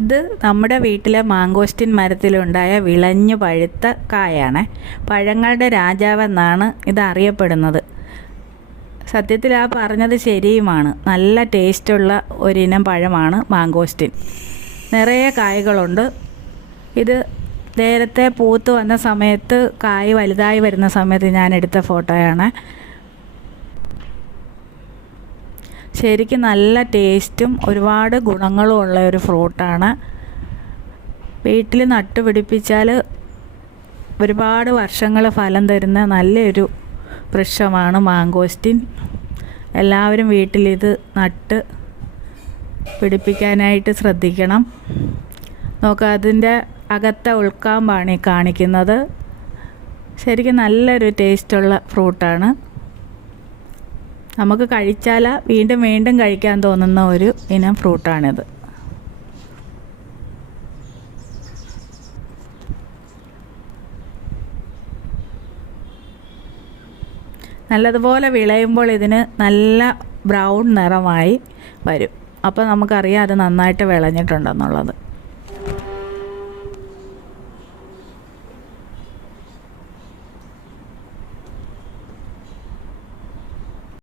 ഇത് നമ്മുടെ വീട്ടിലെ മാങ്കോസ്റ്റിൻ മരത്തിലുണ്ടായ വിളഞ്ഞു പഴുത്ത കായാണ്. പഴങ്ങളുടെ രാജാവെന്നാണ് ഇത് അറിയപ്പെടുന്നത്. സത്യത്തിൽ ആ പറഞ്ഞത് ശരിയുമാണ്. നല്ല ടേസ്റ്റുള്ള ഒരിനം പഴമാണ് മാങ്കോസ്റ്റിൻ. നിറയെ കായ്കളുണ്ട്. ഇത് നേരത്തെ പൂത്ത് വന്ന സമയത്ത്, കായ് വലുതായി വരുന്ന സമയത്ത് ഞാൻ എടുത്ത ഫോട്ടോയാണ്. ശരിക്കും നല്ല ടേസ്റ്റും ഒരുപാട് ഗുണങ്ങളും ഉള്ള ഒരു ഫ്രൂട്ടാണ്. വീട്ടിൽ നട്ടുപിടിപ്പിച്ചാൽ ഒരുപാട് വർഷങ്ങൾ ഫലം തരുന്ന നല്ലൊരു വൃക്ഷമാണ് മാങ്കോസ്റ്റിൻ. എല്ലാവരും വീട്ടിലിത് നട്ട് പിടിപ്പിക്കാനായിട്ട് ശ്രദ്ധിക്കണം. നോക്കുക, അതിൻ്റെ അകത്തെ ഉൾക്കാമ്പാണ് ഈ കാണിക്കുന്നത്. ശരിക്കും നല്ലൊരു ടേസ്റ്റുള്ള ഫ്രൂട്ടാണ്. നമുക്ക് കഴിച്ചാൽ വീണ്ടും വീണ്ടും കഴിക്കാൻ തോന്നുന്ന ഒരു ഇനം ഫ്രൂട്ടാണിത്. നല്ലതുപോലെ വിളയുമ്പോൾ ഇതിന് നല്ല ബ്രൗൺ നിറമായി വരും. അപ്പോൾ നമുക്കറിയാം അത് നന്നായിട്ട് വിളഞ്ഞിട്ടുണ്ടെന്നുള്ളത്.